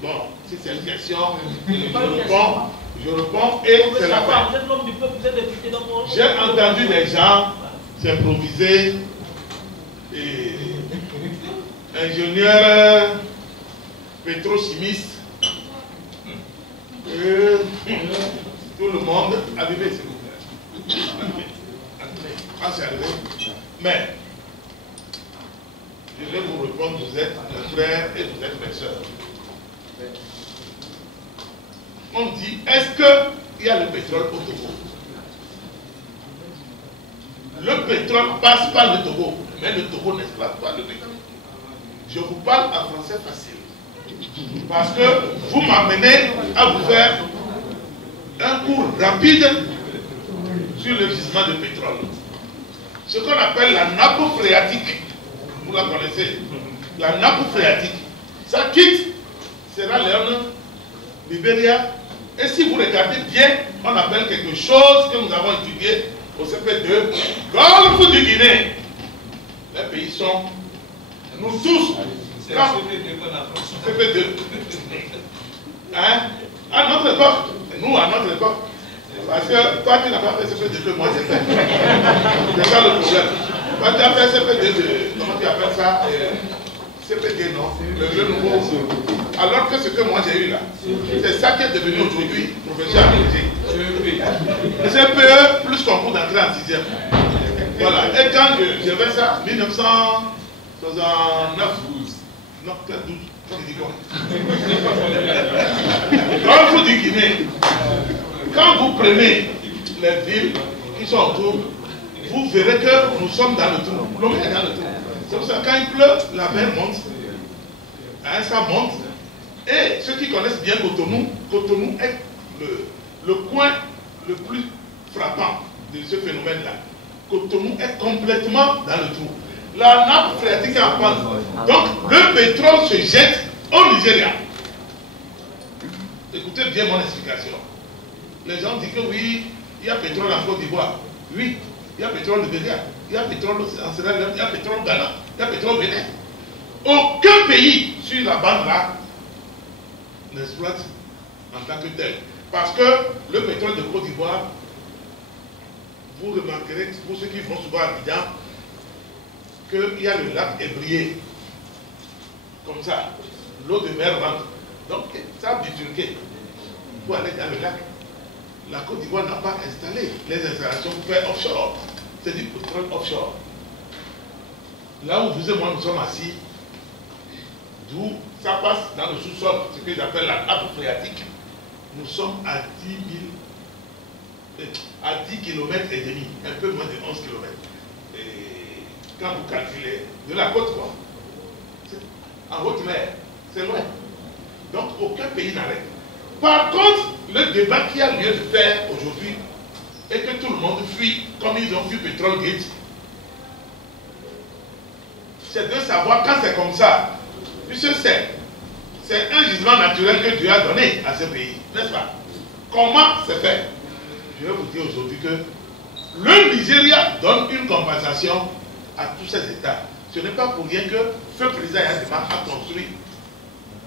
Bon, si c'est une question, je réponds et c'est la fin. J'ai entendu des gens s'improviser et ingénieurs pétrochimistes. Tout le monde arrivé, s'il vous plaît. Ah, c'est arrivé. Mais, je vais vous répondre, vous êtes mes frères et vous êtes mes soeurs. On dit, est-ce qu'il y a le pétrole au Togo? Le pétrole passe par le Togo, mais le Togo n'exploite pas le pétrole. Je vous parle en français facile. Parce que vous m'amenez à vous faire un cours rapide sur le gisement de pétrole. Ce qu'on appelle la nappe phréatique. Vous la connaissez? La nappe phréatique. Ça quitte Sierra Leone, Libéria. Et si vous regardez bien, on appelle quelque chose que nous avons étudié au CP2, Golfe du Guinée. Les pays sont, nous tous, CP2. Hein? À notre époque, nous à notre époque, parce que toi tu n'as pas fait CP2 que moi j'ai fait. C'est ça le problème. Toi tu as fait CP2 de, comment tu appelles ça? CP2 non, le nouveau. Alors que ce que moi j'ai eu là, c'est ça qui est devenu aujourd'hui professeur agrégé. CPE plus concours d'entrée en 6e. Voilà. Et quand j'ai fait ça, 1969, non, peut-être 12. Je dis quoi? Golfe du Guinée. Quand vous prenez les villes qui sont autour, vous verrez que nous sommes dans le trou. L'homme est dans le trou. C'est pour ça que quand il pleut, la mer monte. Hein, ça monte. Et ceux qui connaissent bien Cotonou, Cotonou est le coin le plus frappant de ce phénomène-là. Cotonou est complètement dans le trou. La nappe phréatique est en panne. Donc le pétrole se jette au Nigeria. Écoutez bien mon explication. Les gens disent que oui, il y a pétrole en Côte d'Ivoire. Oui, il y a pétrole au Nigeria. Il y a pétrole en Sierra Leone. Il y a pétrole au Ghana. Il y a pétrole au Bénin. Aucun pays sur la bande-là n'exploite en tant que tel. Parce que le pétrole de Côte d'Ivoire, vous remarquerez, pour ceux qui vont souvent à Abidjan, qu'il y a le lac ébrié. Comme ça. L'eau de mer rentre. Donc, ça a bifurqué pour aller dans le lac. La Côte d'Ivoire n'a pas installé les installations pour faire offshore. C'est du pétrole offshore. Là où vous et moi nous sommes assis, d'où ça passe dans le sous-sol, ce que j'appelle la nappe phréatique, nous sommes à 10 km et demi, un peu moins de 11 km. Et quand vous calculez, de la côte quoi, en haute mer, c'est loin. Donc aucun pays n'arrête. Par contre, le débat qui a lieu de faire aujourd'hui est que tout le monde fuit, comme ils ont fui Petrol Gate. C'est de savoir quand c'est comme ça, puisque c'est un gisement naturel que Dieu a donné à ce pays, n'est-ce pas? Comment c'est fait? Je vais vous dire aujourd'hui que le Nigeria donne une compensation à tous ces États. Ce n'est pas pour rien que Feu Président Yadema a construit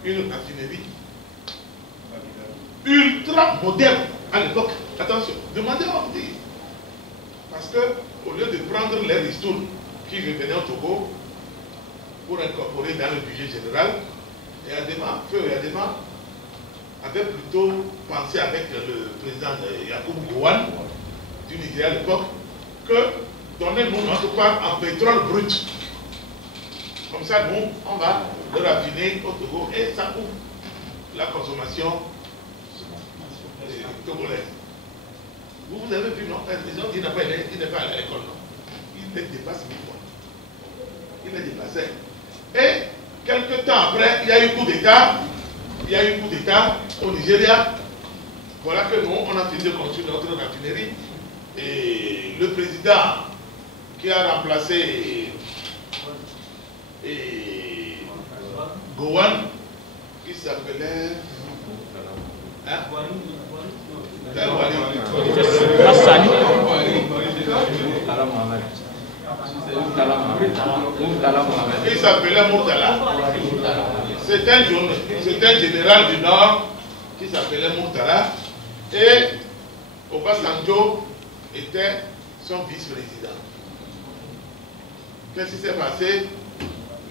une raffinerie ultra moderne à l'époque. Attention, demandez à vous dire. Parce que au lieu de prendre les ristournes qui revenaient au Togo pour incorporer dans le budget général, Feu Yadema avait plutôt pensé avec le président Yacoub Gowon du Nigeria à l'époque que donnez-nous notre part en pétrole brut. Comme ça, nous, on va le raffiner au Togo et ça couvre la consommation togolaise. Vous avez vu, non? Les gens disent qu'il n'est pas allé à l'école, non? Il les dépasse 1000 fois. Il les dépassait. Et quelques temps après, il y a eu coup d'État. Il y a eu coup d'État au Nigeria. Voilà que nous, on a fini de construire notre raffinerie. Et le président qui a remplacé Gowon, qui s'appelait... Hein? Il s'appelait Murtala. C'était un général du Nord qui s'appelait Murtala et Obasanjo était son vice-président. Qu'est-ce qui s'est passé?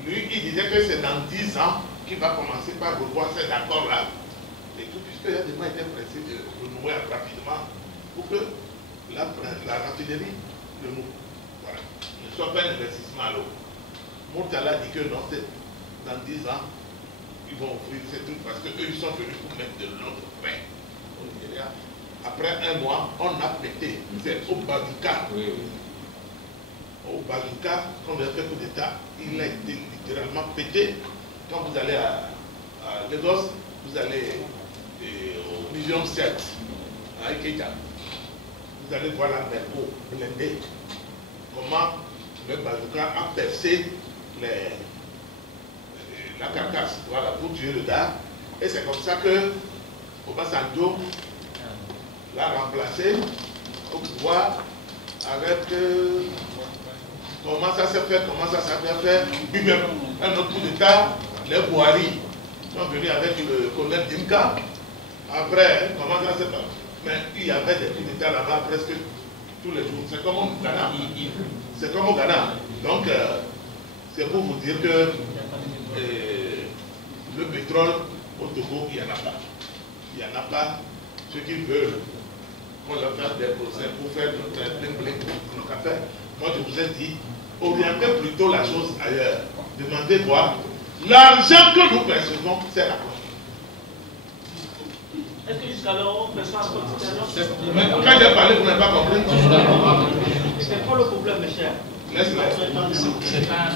Lui, il disait que c'est dans 10 ans qu'il va commencer par revoir ces accords-là. Et tout, puisqu'il a déjà été pressé de renouer rapidement pour que la raffinerie renoue. Voilà. Ne soit pas un investissement à l'eau. Murtala dit que non, c'est dans 10 ans, ils vont offrir ces trucs parce qu'eux, ils sont venus pour mettre de l'autre pain au Nigeria. Après un mois, on a pété. C'est au Bazooka. Au Bazooka, quand on a fait coup d'État, il a été littéralement pété. Quand vous allez à Lagos, vous allez au Museum 7 à Ikeja. Vous allez voir la Merco blindée. Comment le Bazooka a percé la carcasse, voilà, pour tuer le gars. Et c'est comme ça que Obasanjo l'a remplacé au pouvoir avec comment ça s'est fait, comment ça s'est fait. Lui-même, un autre coup d'État, les Bouhari sont venus avec le colonel Dimka. Après, comment ça s'est fait? Mais il y avait des coups d'État là-bas presque tous les jours. C'est comme au Ghana. C'est comme au Ghana. Donc, c'est pour vous dire que le pétrole au Togo, il n'y en a pas. Il n'y en a pas. Ceux qui veulent qu'on leur fasse des procès pour faire notre blé pour nos cafés. Moi, je vous ai dit, orientez plutôt la chose ailleurs. Demandez quoi? L'argent que nous percevons, c'est la quoi? Est-ce que jusqu'alors, on perçoit un peu de mais quand j'ai parlé, vous n'avez pas compris? C'est quoi le problème, mes chers? Laisse-le. C'est pas